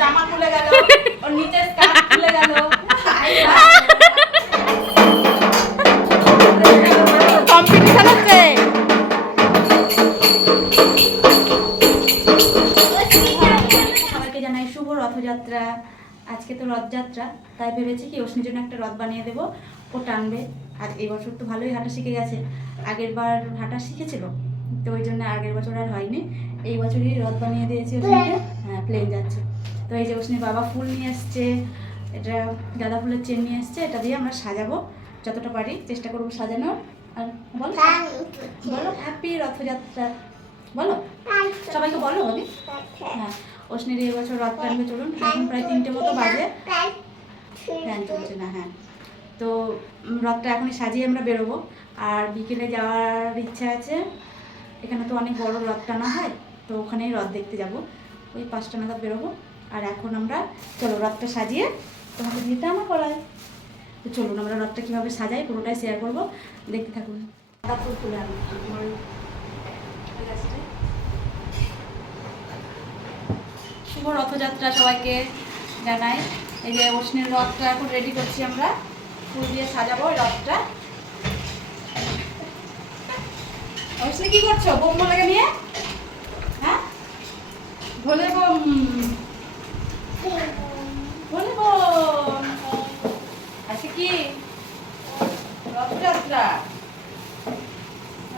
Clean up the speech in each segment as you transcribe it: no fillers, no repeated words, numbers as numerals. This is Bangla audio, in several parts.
জামা খুলে গেল, ওর নিচে স্কার্ট খুলে গেল। কম্পিটিশন হচ্ছে। সবাইকে জানাই শুভ রথযাত্রা। আজকে তো রথযাত্রা, তাই ভেবেছি কি ওর জন্য একটা রথ বানিয়ে দেবো, ও টানবে। আর এই বছর তো ভালোই হাঁটা শিখে গেছে, আগের বার হাঁটা শিখেছিল, তো ওই জন্য আগের বছর আর হয়নি। এই বছরই রথ বানিয়ে দিয়েছি ওষুধকে। হ্যাঁ, প্লেন যাচ্ছে। তো এই যে ওষুধের বাবা ফুল নিয়ে এসছে, এটা গাঁদা ফুলের চেন নিয়ে এসছে, এটা দিয়ে আমরা সাজাবো যতটা পারি, চেষ্টা করবো সাজানোর। আর বলো বলো হ্যাপি রথযাত্রা বলো, সবাইকে বলো বলি। হ্যাঁ, অশ্নির এই বছর রথ টানবে। চলুন, এখন প্রায় 3টে মতো বাজে। ফ্যান চলছে না। হ্যাঁ, তো রথটা এখনই সাজিয়ে আমরা বেরোবো। আর বিকেলে যাওয়ার ইচ্ছা আছে, এখানে তো অনেক বড় রথ টানা হয়, তো ওখানেই রথ দেখতে যাব। ওই 5টা নাগাদ বেরোবো। আর এখন আমরা চলো রথটা সাজিয়ে তোমাকে দিয়ে টানা করাই। তো চলুন আমরা রথটা কীভাবে সাজাই পুরোটাই শেয়ার করবো, দেখতে থাকুন। ফুল তুলে আনি। শুভ রথযাত্রা সবাইকে জানাই। এই যে অশ্নির রথটা এখন রেডি করছি আমরা, ফুল দিয়ে সাজাবো রথটা। অশ্নি কি করছো? বোম লাগে নিয়ে? হ্যাঁ, ভোলে বোম, ভোলে বোম। আজকে কি রথযাত্রা,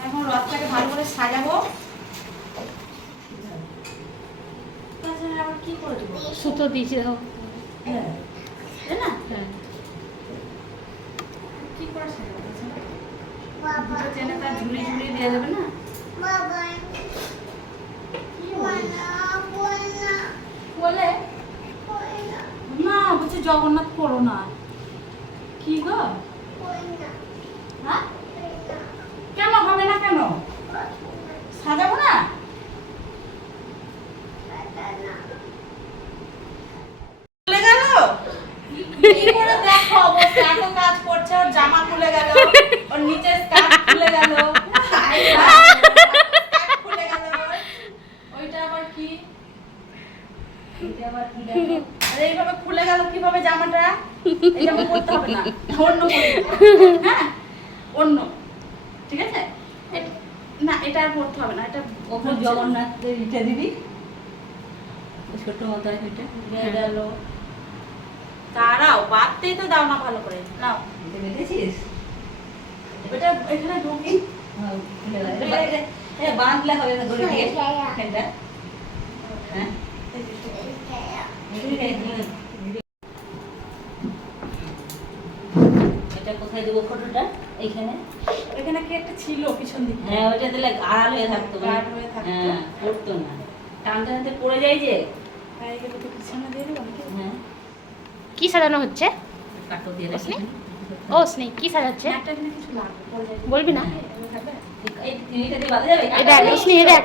এখন রথটাকে ভালো করে সাজাবো। কি করে দেবো? সুতো দিয়েছি দেখো। হ্যাঁ, তাই না? হ্যাঁ, কি করে সাজাবো? দুটো চেনে তার ঝুলি ঝুলি দেওয়া যাবে না? বলে না, বলছে জগন্নাথ করো না। কি গো? হ্যাঁ, কেন হবে না? কেন সাজাবো না? খুলে গেল, কি করে দেখো অবস্থা, এত কাজ করছে, ওর জামা খুলে গেল, ওর নিচে স্কার্ট খুলে গেল, খুলে গেল। ওইটা আবার কি? এটা আবার কি দেখো? আরে এইভাবে খুলে গেল কিভাবে জামাটা? এইভাবে করতে হবে না, অন্য করে। হ্যাঁ, অন্য, ঠিক আছে? না, এটা আর করতে হবে না। এটা ওখানে জগন্নাথের ইটা দিবি, ছোট মতো এটা দিয়ে গেল। দাঁড়াও, বাঁধতেই তো দাও না ভালো করে। নাও, এটা বেঁধেছিস? এটা এখানে ঢুকি। বাঁধলে হবে না ধরে দিয়ে এটা। হ্যাঁ, এটা কোথায় দেবো ফটোটা? এইখানে। এখানে কি একটা ছিল পিছন দিকে? হ্যাঁ, ওইটা দিলে আড়াল হয়ে থাকতো। গাঢ় হয়ে থাকতো। হ্যাঁ, পড়তো না, টানতে টানতে পড়ে যায় যে। হ্যাঁ, এগুলো তো পিছনে দিয়ে দেবো নাকি? হ্যাঁ, কি সাজানো হচ্ছে? কাটো দিয়ে রাখি। ও স্নেক কি সাজাচ্ছে? একটা এখানে কিছু লাগবে, পড়ে যাবে। বলবি না? এগুলো থাকবে? এই এটা দিয়ে বাঁধা যাবে? এই দেখ রোশনি, এই দেখ।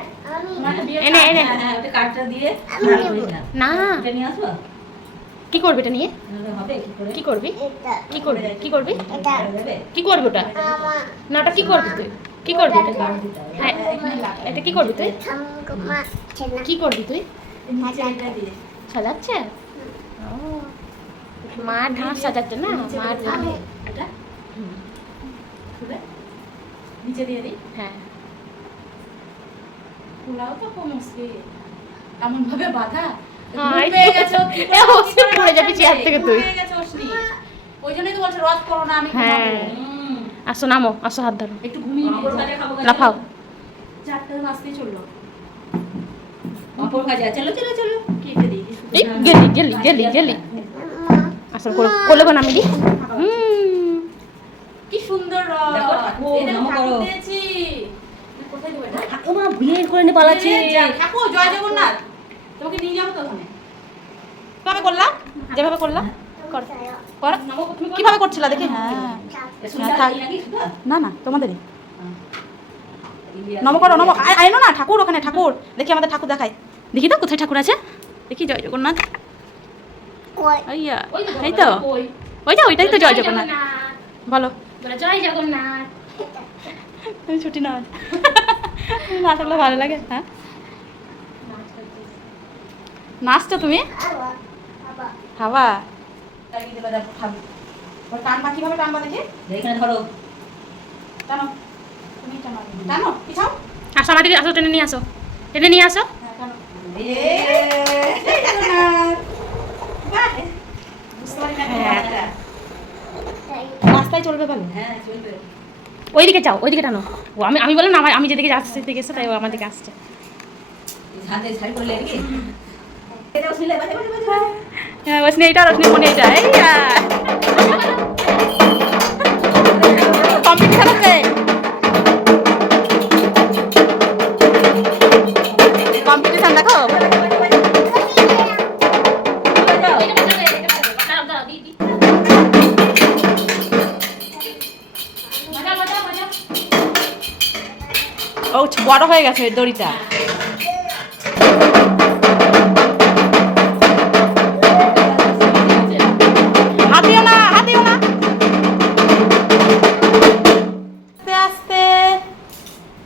আমার তো বিয়ে এনে এনে। হ্যাঁ, হ্যাঁ, ওটা কাঠটা দিয়ে ভালো করে না। না, এটা নিয়ে আসবো? কি করবি এটা নিয়ে? নাহলে হবে কি করে? কি করবি? কি করবি? কি করবি? পারা যাবে? কি করবি ওটা? না, ওটা কি করবি তুই? কি করবি এটা? হ্যাঁ, এটা কি করবি তুই? কি করবি তুই? নিচে এটা দিয়ে। সাজাচ্ছে? ও, মার ঢাক সাজাচ্ছে না? নিচে মার দিয়ে ঢাক। দিই। এটা খুলে নিচে দিয়ে দিই। হ্যাঁ, খোলাও তো খুব মুশকিল, এমন ভাবে বাঁধা। হ্যাঁ, এই তো। পেয়ে গেছো, কি করে? এ, অশ্নি পড়ে যাবি চেয়ার থেকে তুই। পেয়ে গেছো অশ্নি। ওই জন্যই তো বলছে রথ করো না, আমি হ্যাঁ। ঘুমাবো। আসো নামো, আসো হাত ধরো, একটু ঘুমিয়ে নিই। পাঁপড় ভাজা খাবো। লাফাও। 4টা বাজতেই চললো। পাঁপড় ভাজা, চলো চলো চলো। কেটে দিই। এই গেলি গেলি গেলি গেলি। আসল কোলে বানামি দি। কি সুন্দর রথ। দেখো, ঠাকুর, এই দেখো, নম ঠাকুর করো। দিয়েছি। কোথায় দেবো এটা? ওমা বিয়ে করে নিয়ে পালাচ্ছে। ঠাকুর জয় জগন্নাথ। তোমাকে নিয়ে যাবো তো ওখানে। কিভাবে করলাম? যেভাবে করলাম কর। কর। কিভাবে করছিলা দেখি? হ্যাঁ, না না, তোমাদেরই। নম করো, নম। আইনো না ঠাকুর, ওখানে ঠাকুর। দেখি আমাদের ঠাকুর দেখাই। দেখি তো কোথায় ঠাকুর আছে। দেখি জয় জগন্নাথ। আইয়া, এই তো ওই যে ওইটাই তো জয় জগন্নাথ। বলো জয় জগন্নাথ। তুমি ছুটি নাও না থাকলে ভালো লাগে। হ্যাঁ নাচছো তুমি? হাওয়া টানবা, কিভাবে টানবা দেখি? এখানে ধরো। টানো তুমি, টানো টানো পিছাও। আসো আমার দিকে আসো, টেনে নিয়ে আসো, টেনে নিয়ে আসো। হ্যাঁ টানো। রাস্তায় চলবে ভালো। হ্যাঁ চলবে। ওইদিকে যাও, ওইদিকে টানো। ও আমি বললাম না, আমি যেদিকে যাচ্ছি সেদিকে এসে, তাই ও আমার দিকে আসছে। হাতে শাড়ি পরলে নাকি? এটা শুনলে বাজে বাজে বাজে। হ্যাঁ রোশনি এইটা, রোশনি মনে এইটা। এই কম্পিটিশন আছে, কম্পিটিশন দেখো। ও বড় হয়ে গেছে দড়িটা। হাতিও না, হাতিও না। আস্তে আস্তে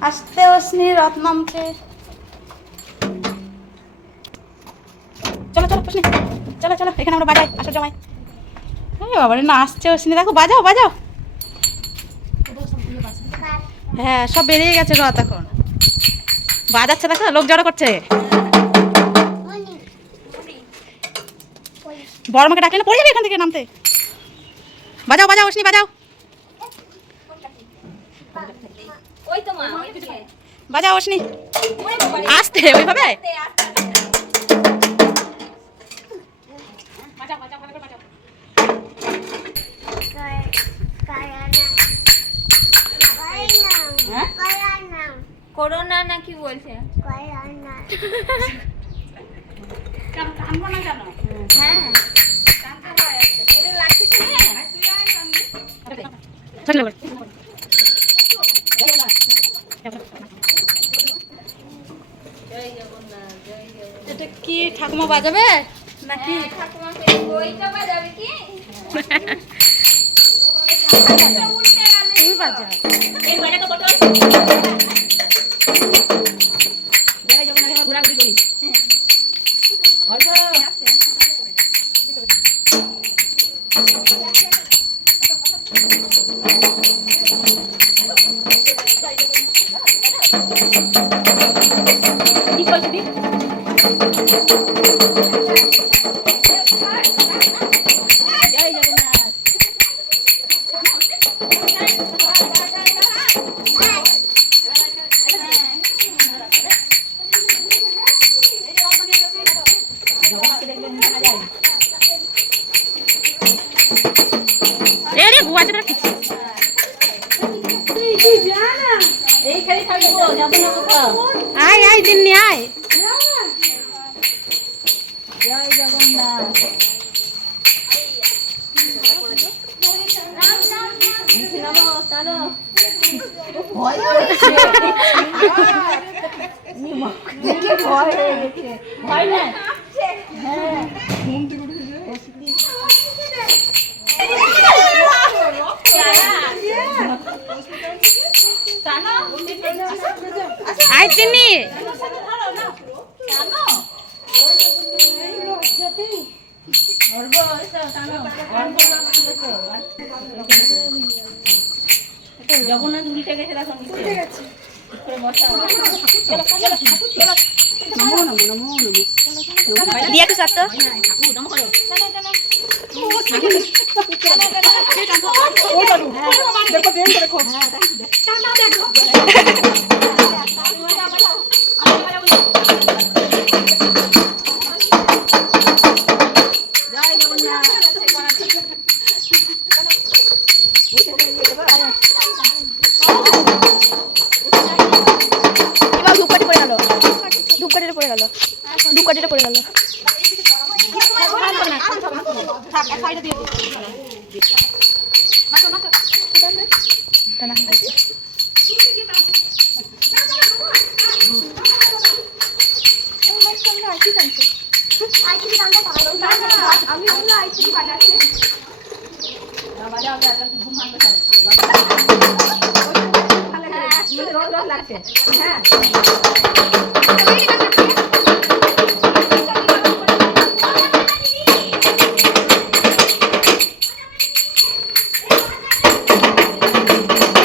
আস্তে অশ্নি রথ নামছে। চলো চলো অশ্নি, চলো চলো এখানে আমরা বাজাই, আসো জমাই। বাবা রে না আসছে অশ্নি, দেখো বাজাও বাজাও। হ্যাঁ সব বেরিয়ে গেছে রথ এখন, বাজাচ্ছে দেখো, লোক জড়ো করছে। বড় মাকে ডাকলে না পড়ে যাবে এখান থেকে নামতে। বাজাও বাজাও অশ্নি বাজাও, ওই তো মা, বাজাও অশ্নি। আসতে ওইভাবে করোনা নাকি বলছে? টানবো না কেন? হ্যাঁ এটা লাগছে কি? এটা কি ঠাকুমা বাজাবে নাকি? ঠাকুমাকে ওইটা বাজাবে কি? তুমি বাজাও। এই বাজা তো বটল। যাই যাব না, ঘোরা ঘুরি করি। অল্প কি করছিস দি? জয় জগন্নাথ। এরে বুয়া চোদা কিছু। এইখানে থাকবো, যাবো না কোথাও। আয় আয় দিন্নি আয়। জয় জগন্নাথ। নিচে নামো, টানো। ভয় করছে। দেখে ভয় হয়ে গেছে। ভয় না? হ্যাঁ। আয় দিন্নি। জগন্নাথ উল্টে গেছে, দেখো নিচে করে বসাও। চলো চলো চলো। দিয়া তো সাথে ঠাকুর নমো করো। এবার ধূপকাঠি পড়ে গেল, ধূপকাঠিটা পড়ে গেল, ধূপকাঠিটা পড়ে গেল। রথ রথ লাগছে হ্যাঁ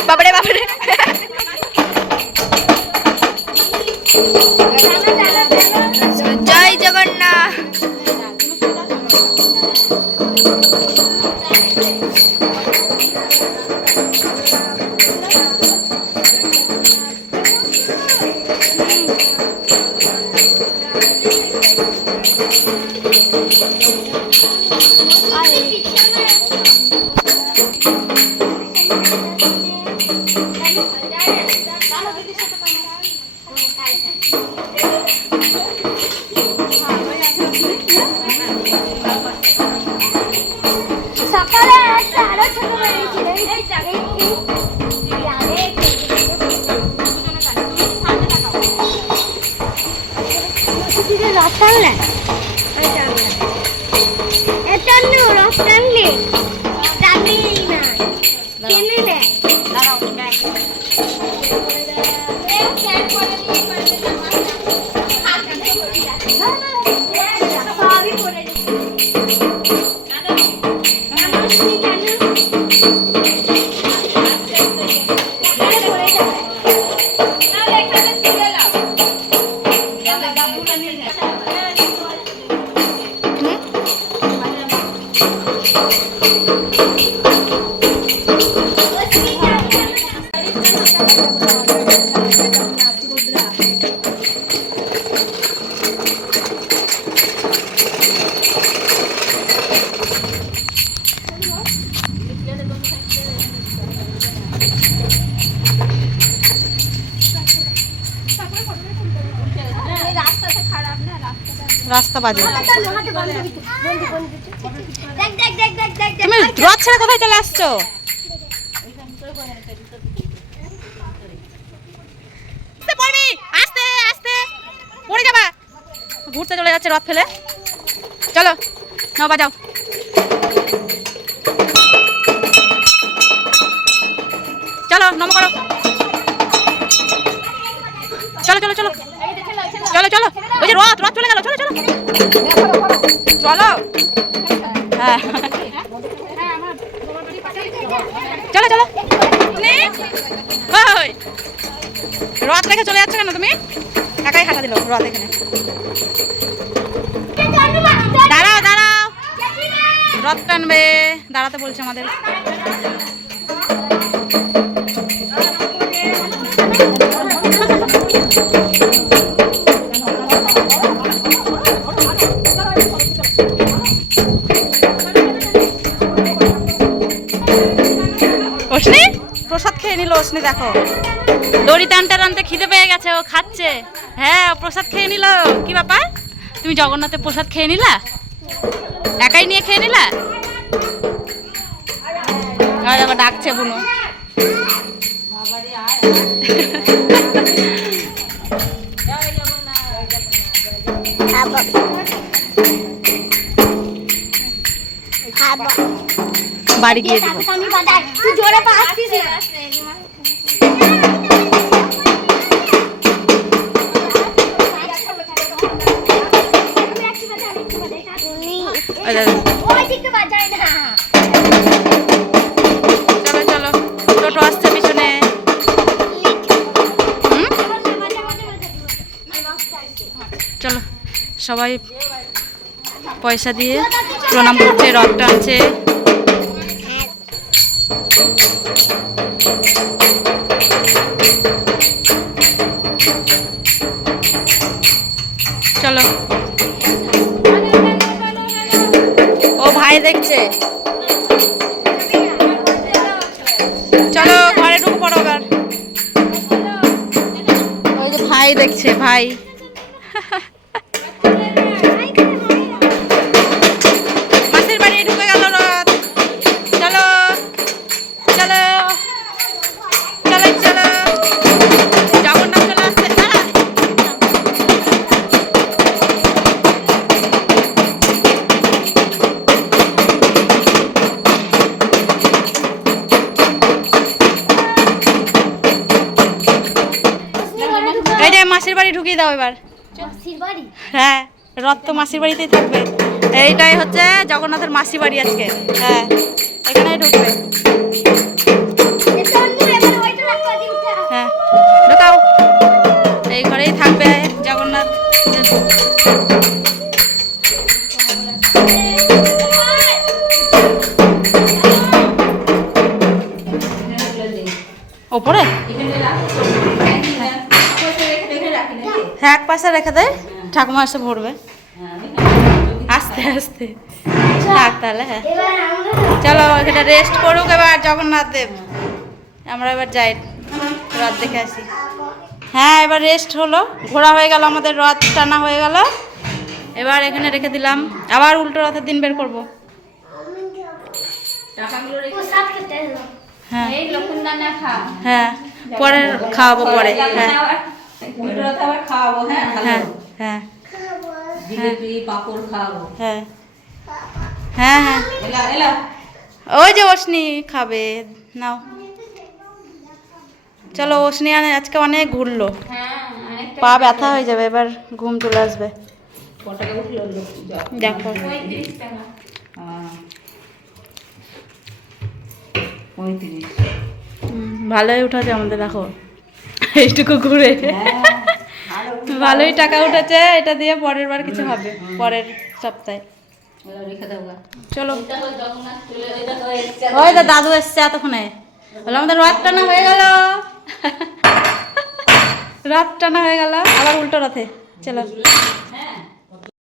বাবারে বাবারে জয় জগন্নাথ। সকালে একটা আরো ছোট বেরিয়েছিল রথ টানলে এটা রথ টানলে টানলে না টেনে দেয় সবই করে রাস্তা বাজে। দেখ দেখ দেখ দেখ দেখ তুমি রথ ছেড়ে কোথায় চলে আসছো? পড়বি আস্তে আস্তে পড়ে যাবা। ঘুরতে চলে যাচ্ছে রথ ফেলে। চলো নাও বাজাও। চলো নম করো। চলো চলো চলো চলো চলো ওই যে রথ রথ চলে গেল। চলো চলো চলো হ্যাঁ চলো চলো ওই রথ রেখে চলে যাচ্ছ কেন তুমি? একাই হাঁটা দিল রথ এখানে। দাঁড়াও দাঁড়াও রথ টানবে দাঁড়াতে বলছে আমাদের। অশ্নি প্রসাদ খেয়ে নিল। অশ্নি দেখো দড়ি টানতে টানতে খিদে পেয়ে গেছে, ও খাচ্ছে। হ্যাঁ ও প্রসাদ খেয়ে নিল। কি ব্যাপার তুমি জগন্নাথের প্রসাদ খেয়ে নিলা? একাই নিয়ে খেয়ে নিলা? আর আবার ডাকছে বুনো। বাড়ি গিয়ে দিব। তুই জোরে পাচ্ছিস চলো চলো টোটো আসছে পিছনে। চলো সবাই পয়সা দিয়ে প্রণাম করছে, রথ টানছে। চলো ও ভাই দেখছে। চলো ঘরে ঢুকে পড়ো এবার। ওই যে ভাই দেখছে ভাই। মাসির বাড়ি ঢুকে গেল রথ। চলো চলো চলো চলো জগন্নাথ চলে আসছে। এই যে মাসির বাড়ি ঢুকিয়ে দাও এবার। মাসির বাড়ি হ্যাঁ, রথ তো মাসির বাড়িতেই থাকবে। এইটাই হচ্ছে জগন্নাথের মাসি বাড়ি আজকে। হ্যাঁ, এখানেই ঢুকবে। এবার ওইটা রাখো দিকটা হ্যাঁ, ঢোকাও। এই ঘরেই থাকবে জগন্নাথ। ওপরে হ্যাঁ, এক পাশে রেখে দেয়, ঠাকুমা এসে ভরবে আস্তে আস্তে। থাক তাহলে। হ্যাঁ, এবার আমরা চলো এখানে রেস্ট করুক এবার জগন্নাথ দেব। আমরা এবার যাই রথ দেখে আসি। হ্যাঁ, এবার রেস্ট হলো, ঘোরা হয়ে গেল, আমাদের রথ টানা হয়ে গেল। এবার এখানে রেখে দিলাম, আবার উল্টো রথের দিন বের করব। টাকাগুলো রেখে প্রসাদ খেতে এলো হ্যাঁ এই লক্ষণদানা খা। হ্যাঁ, পরে খাওয়াবো পরে। হ্যাঁ উল্টো রথে আবার খাওয়াবো। হ্যাঁ ভালো হ্যাঁ হ্যাঁ জিলিপি পাঁপড় খাওয়াবো। হ্যাঁ হ্যাঁ হ্যাঁ, এলা এলা ওই যে অশ্নি খাবে, নাও। চলো, অশ্নি আজকে অনেক ঘুরলো, হ্যাঁ অনেকটা পা ব্যথা হয়ে যাবে, এবার ঘুম চলে আসবে। কটাকা উঠলো দেখো 35 টাকা। 35 ভালোই উঠেছে আমাদের, দেখো এইটুকু ঘুরে ভালোই টাকা উঠেছে। এটা দিয়ে পরের বার কিছু হবে, পরের সপ্তাহে। রেখে দাও গা। চলো, এটা হলো জগন্নাথ চলে এটা তো এসছে। ওই তো দাদু এসছে এতক্ষণে। বলো আমাদের রথ টানা হয়ে গেল, রথ টানা হয়ে গেল, আবার উল্টো রথে। চলো।